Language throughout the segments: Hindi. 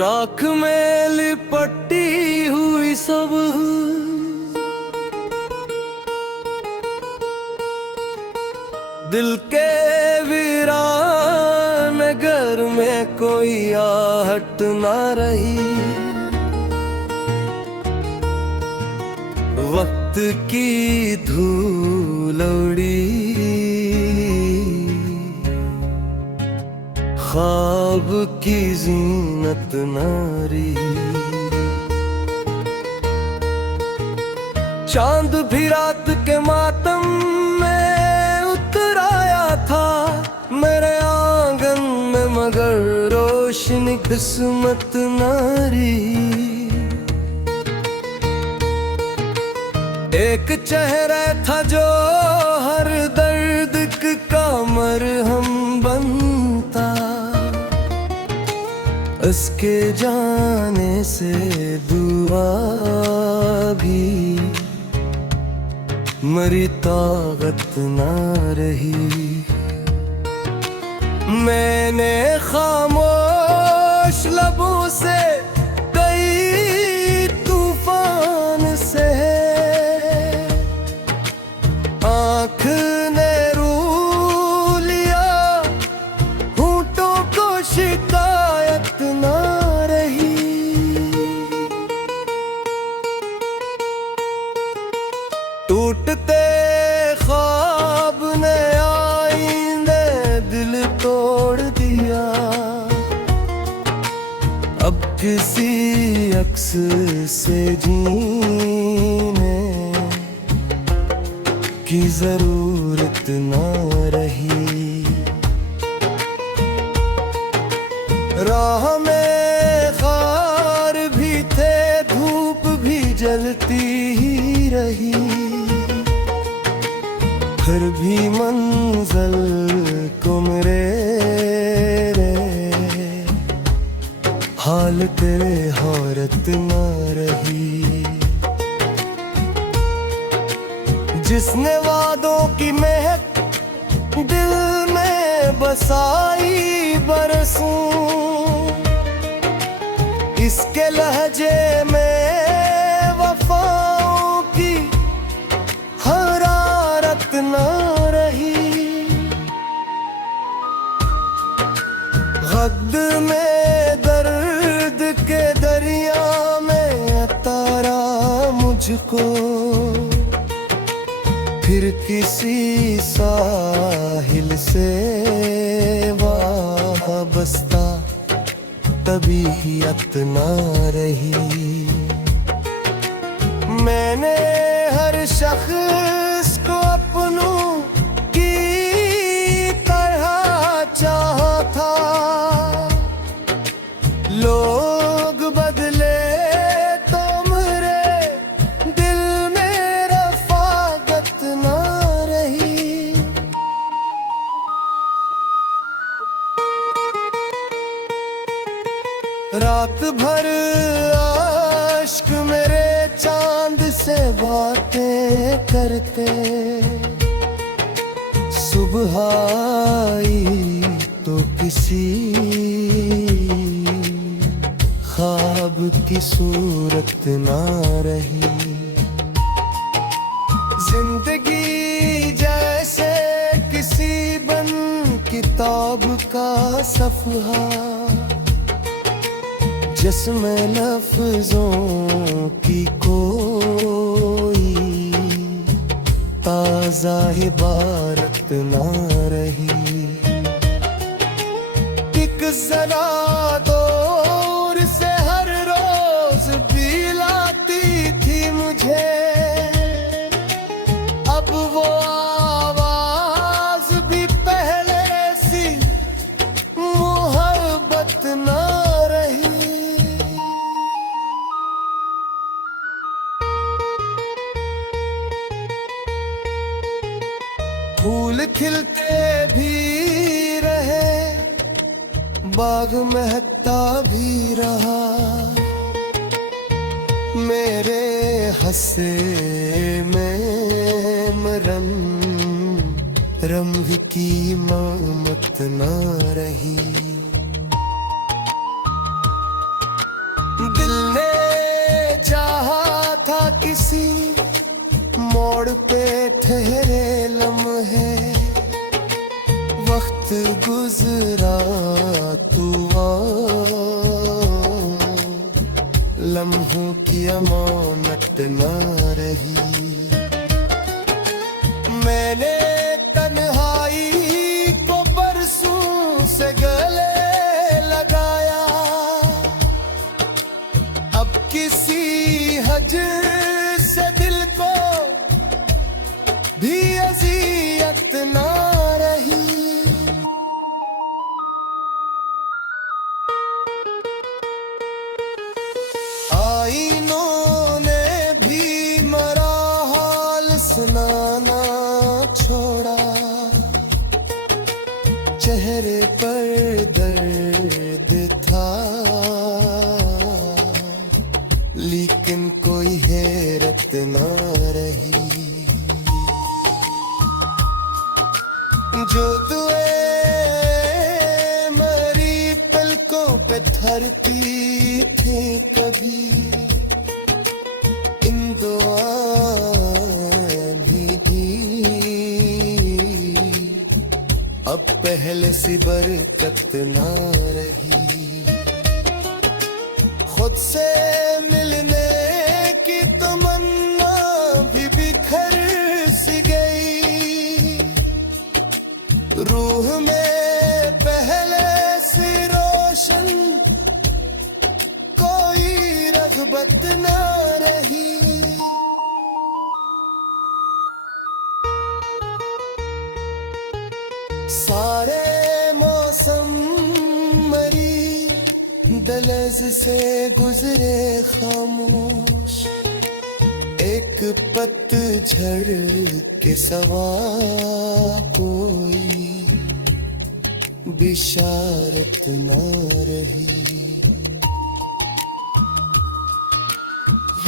राख में लिपटी हुई सब दिल के वीरान घर में कोई आहट ना रही। वक्त की धूल उड़ी, ख्वाब की जीनत नारी। चांद भी रात के मातम में उतर आया था मेरे आंगन में, मगर रोशनी किस्मत नारी। एक चेहरा था जो हर दर्द का मरहम बनता, उसके जाने से दुआ भी मरी ताकत ना रही। मैंने खामोश लबों से कई तूफान से, आँख ने रू लिया होठों को शिकायत ना रही। टूटते ख्वाब ने आईने दिल तोड़ दिया, अब किसी अक्स से जीने की जरूरत ना रही। राह में खार भी थे, धूप भी जलती ही रही, फिर भी मंजिल को मेरे हालत हौरत ना रही। जिसने वादों की महक दिल में बसाई बरसों, इसके लहजे में वफाओं की हरारत ना रही। गद में दर्द के दरिया में तारा मुझको, फिर किसी साहिल से वाबस्ता तबीयत ना रही। मैंने हर शख्स को अपनों की तरह चाहा था, लोग बदले तो मेरे दिल में रफ़ाकत ना रही। रात भर आश्क मेरे चांद से बातें करते, सुबह आई तो किसी ख्वाब की सूरत ना रही। जिंदगी जैसे किसी बन किताब का सफ़हा, जिसमें लफ्जों की कोई ताज़ा इबारत ना रही। एक ज़रा दौर से हर रोज भी लाती थी मुझे, अब वो आवाज भी पहले सी मोहब्बत ना रही। फूल खिलते भी रहे, बाग महकता भी रहा, मेरे हंसे में मरम रंग की ममत ना रही। ठहरे लम्हे, वक्त गुजरा तू लम्हों की अमानत न रही। मैंने तन्हाई को बरसों से गले लगाया, अब किसी हजर से दिल को भी अज़ियत ना रही। आईनों ने भी मरा हाल सुनाना छोड़ा, चेहरे पर दर्द था लेकिन कोई हैरत ना रही। जो दुए मरी पलकों पे थरती थी कभी, इन दुआएं भीगी अब पहले सी बरकत ना रही। खुद से मिलने की तमन्ना भी बिखर सी गई, रूह में पहले से रोशन कोई रग़बत ना रही। सारे मौसम मरी दलज से गुजरे खामोश, एक पतझड़ के सवा कोई बिशारत न रही।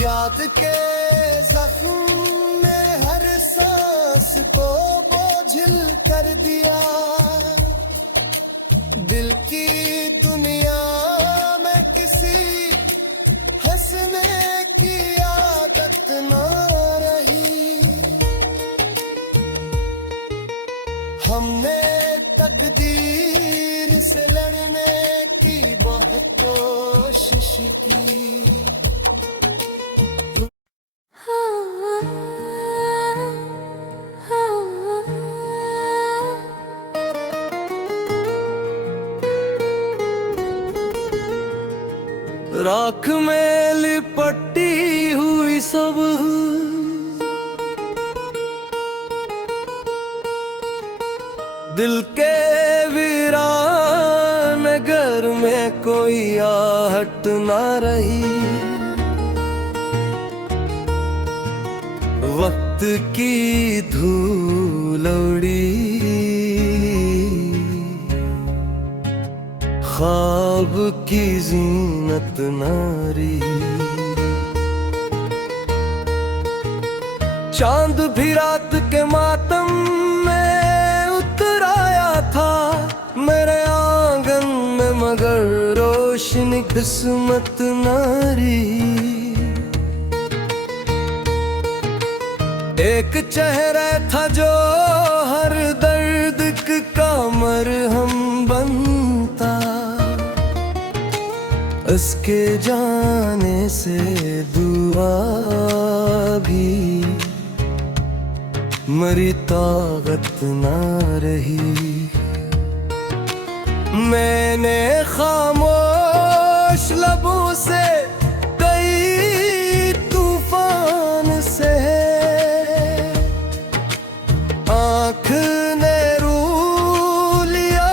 याद के जख्म ने हर सांस को बोझिल कर दिया, दिल की दुनिया में किसी हंसने की आदत न रही। हमने तकदीर से लड़ने की बहुत कोशिश की, राख में लिपटी हुई सब दिल के वीरान घर में कोई आहट ना रही। वक्त की धूल उड़ी, ख्वाब की जीनत नारी। चांद भी रात के मातम में उतर आया था मेरे आंगन में, मगर रोशनी किस्मत नारी। एक चेहरा था जो हर दर्द का मरहम बनता, उसके जाने से दुआ भी मरी ताकत ना रही। मैंने खामोश लबों से कई तूफान से, आँख ने रू लिया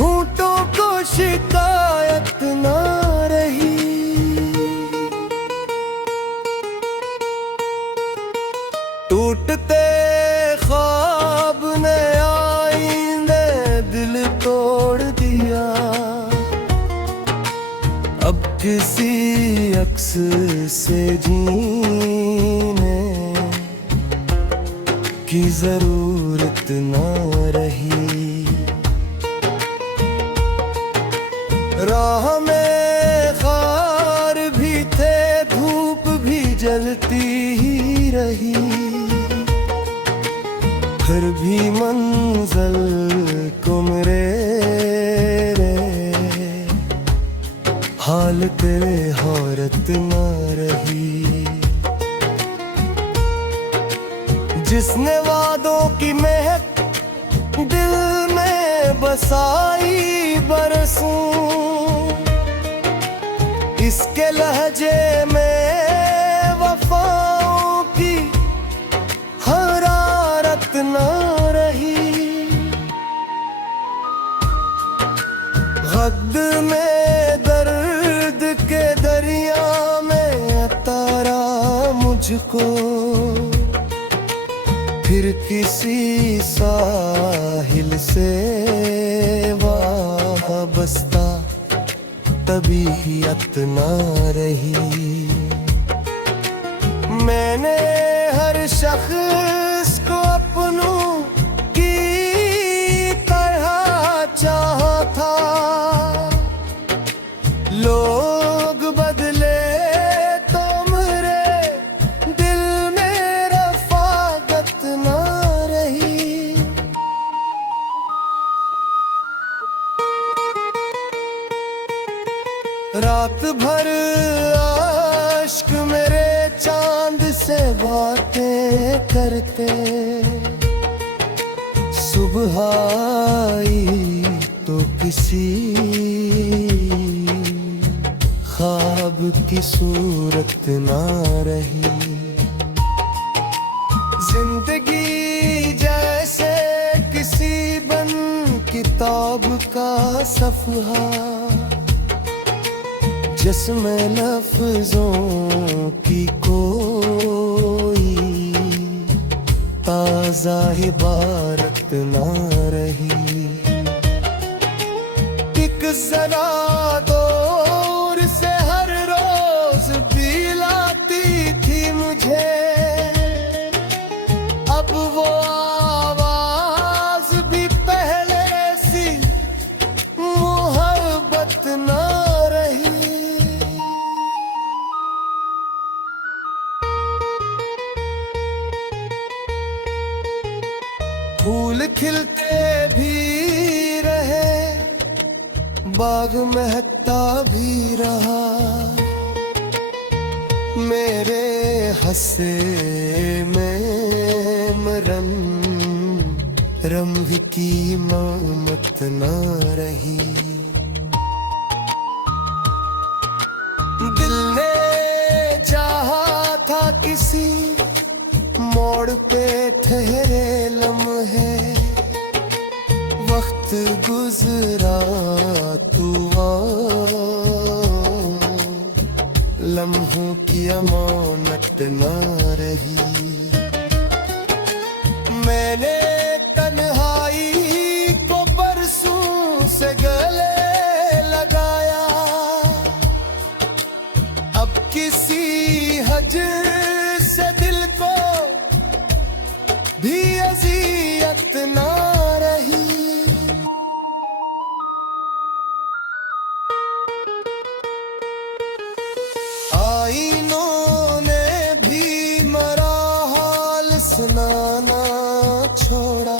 होठों को शिकायत ना रही। टूटते ख्वाब ने आईने दिल तोड़ दिया, अब किसी अक्स से जीने की जरूरत ना रही। राह में खार भी थे, धूप भी जलती ही रही। फिर भी मंजिल को मेरे रे, हाल तेरे हौरत ना रही। जिसने वादों की महक दिल में बसाई बरसों, इसके लहजे में वफाओं की हरारत ना रही। गद्द में दर्द के दरिया में तारा मुझको, फिर किसी साहिल से वाबस्ता तबीयत ना रही। मैंने हर शख्स को अपनों की तरह चाहा था, लोग बदले तो मेरे दिल में रफ़ाकत ना रही। रात भर आश्क मेरे चांद से बातें करते, सुबह आई तो किसी ख्वाब की सूरत ना रही। जिंदगी जैसे किसी बन किताब का सफ़हा, जिसमें लफ्जों की कोई ताज़ा इबारत ना रही। एक जरा दूर से हर रोज भी लाती थी मुझे, अब वो आवाज भी पहले सी मोहब्बत ना रही। फूल खिलते भी रहे, बाग महकता भी रहा, मेरे हंसे में मरम रंग की ममत ना रही। दिल ने चाहा था किसी मोड़ पे ठहरे लम्हे, वक्त गुजरा तू लम्हों की अमानत ना रही। मैंने तन्हाई को बरसों से गले लगाया, अब किसी हजर से दिल को भी अज़ियत ना रही। आईनों ने भी मरा हाल सुनाना छोड़ा,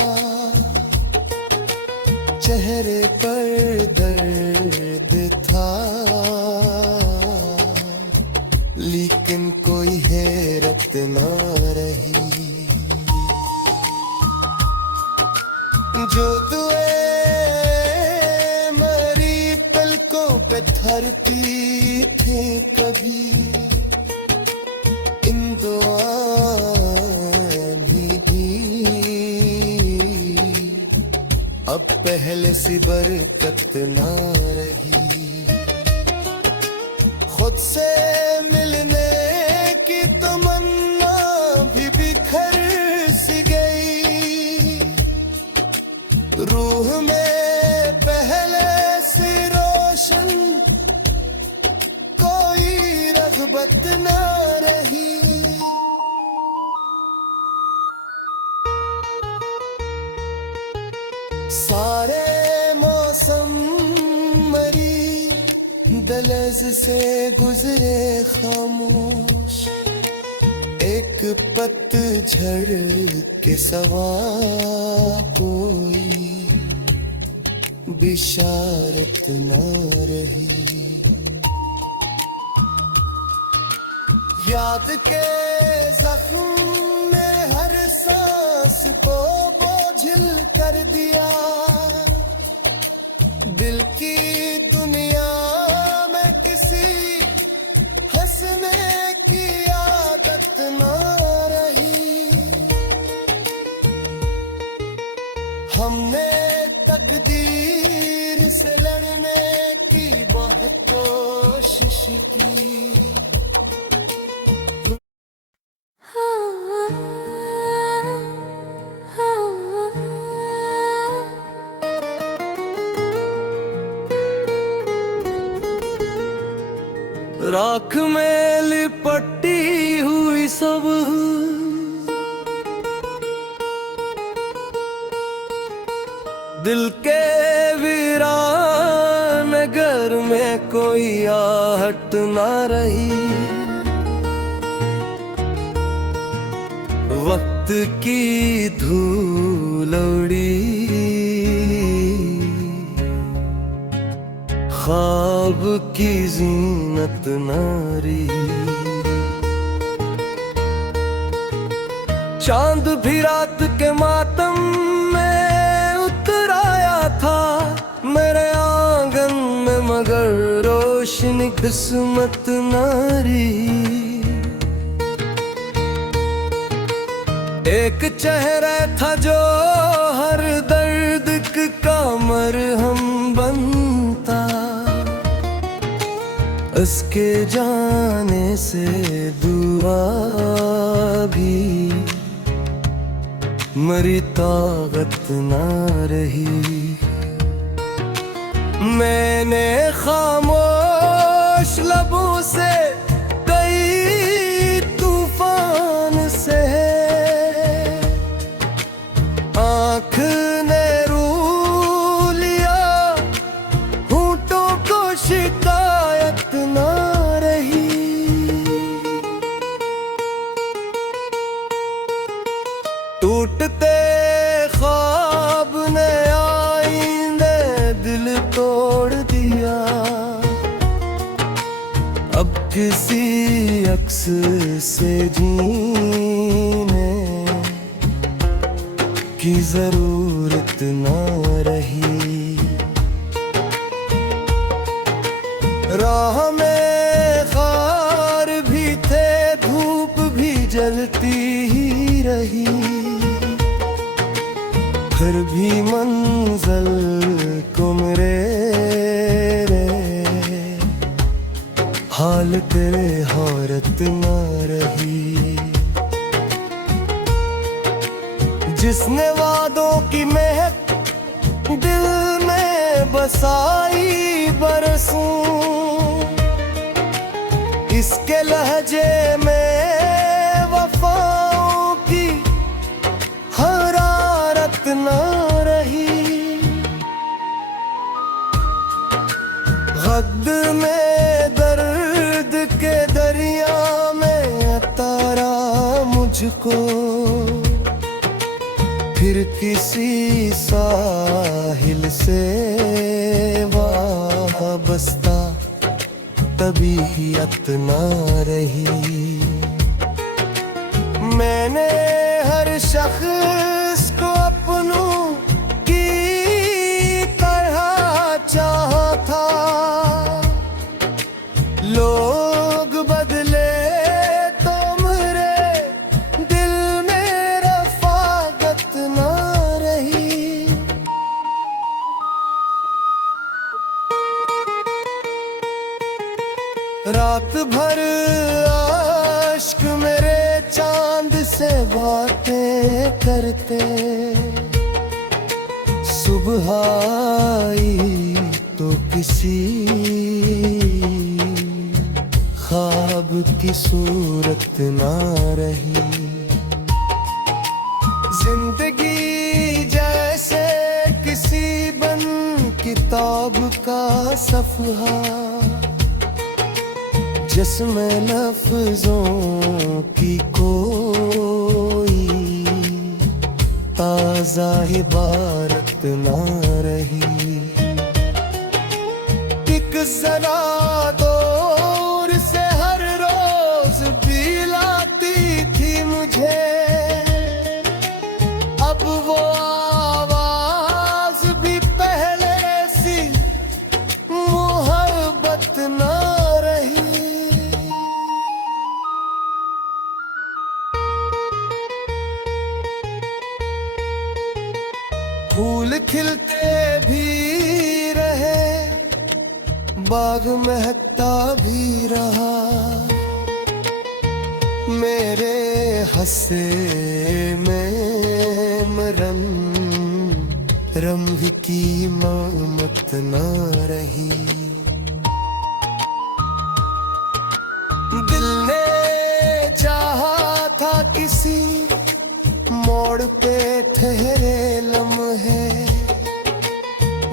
चेहरे पर दर्द था लेकिन कोई हैरत ना रही। जो दुए मरी पलकों पे थरती थी कभी, इन दुआएं भी अब पहले सी बरकत ना रही। खुद से मिलने की तमन्ना भी बिखर सी गई, रूह में पहले से रोशन कोई रग़बत ना रही। सारे मौसम मरी दलज से गुजरे खामोश, एक पतझड़ के सवा कोई बिशारत न रही। याद के जख्म ने हर सांस को बोझिल कर दिया। दिल की दुनिया में किसी हंसने की आदत न रही। हमने तकदीर से लड़ने की बहुत कोशिश की। राख में लिपटी हुई सब दिल के वीरान घर में कोई आहट ना रही। वक्त की धूल उड़ी ख्वाब की जीनत नारी। चांद भी रात के मातम में उतर आया था मेरे आंगन में, मगर रोशनी किस्मत नारी। एक चेहरा था जो हर दर्द का मरहम बनता। उसके जाने से दुआ भी मरी ताकत ना रही। मैंने खामोश लबों से कई तूफान से आँख ने रू लिया, होठों को शिकायत ना रही। टूटते ख्वाब ने आईने दिल तोड़ दिया। अब किसी अक्स से जीने की जरूरत ना रही। राह में खार भी थे, धूप भी जलती ही रही। फिर भी मंजिल को मेरे हाल तेरे हौरत ना रही। जिसने वादों की महक दिल में बसाई बरसों, इसके लहजे में वफाओं की हरारत ना रही। गद्द में दर्द के दरिया में तारा मुझको, फिर किसी साहिल से वाबस्ता तबीयत ना रही। मैंने हर शख्स को अपनों की तरह चाहा था। लोग बदले तो मेरे दिल में रफ़ाकत ना रही। रात भर आश्क मेरे चांद से बातें करते, सुबह आई तो किसी ख्वाब की सूरत ना रही। जिंदगी जैसे किसी बन किताब का सफ़हा, जिसमें लफ्जों की कोई ताजा इबारत ना रही। एक जरा दूर से हर रोज भी लाती थी मुझे, अब वो आवाज भी पहले सी मोहब्बत ना रही। फूल खिलते भी रहे, बाग महकता भी रहा, मेरे हंसे में मरम रंग की ममत ना रही। दिल ने चाहा था किसी मोड़ पे ठहरे लम्हे,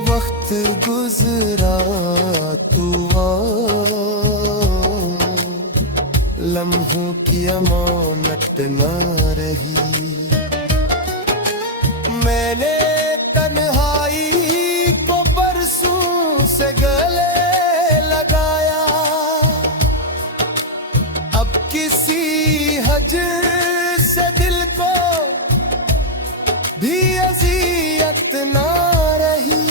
वक्त गुजरा तू लम्हों की अमानत ना रही। मैंने तन्हाई को बरसों से गले लगाया, अब किसी हजर से दिल को भी अज़ियत ना रही।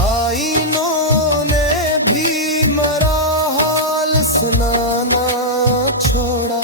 आईनों ने भी मरा हाल सुनाना छोड़ा,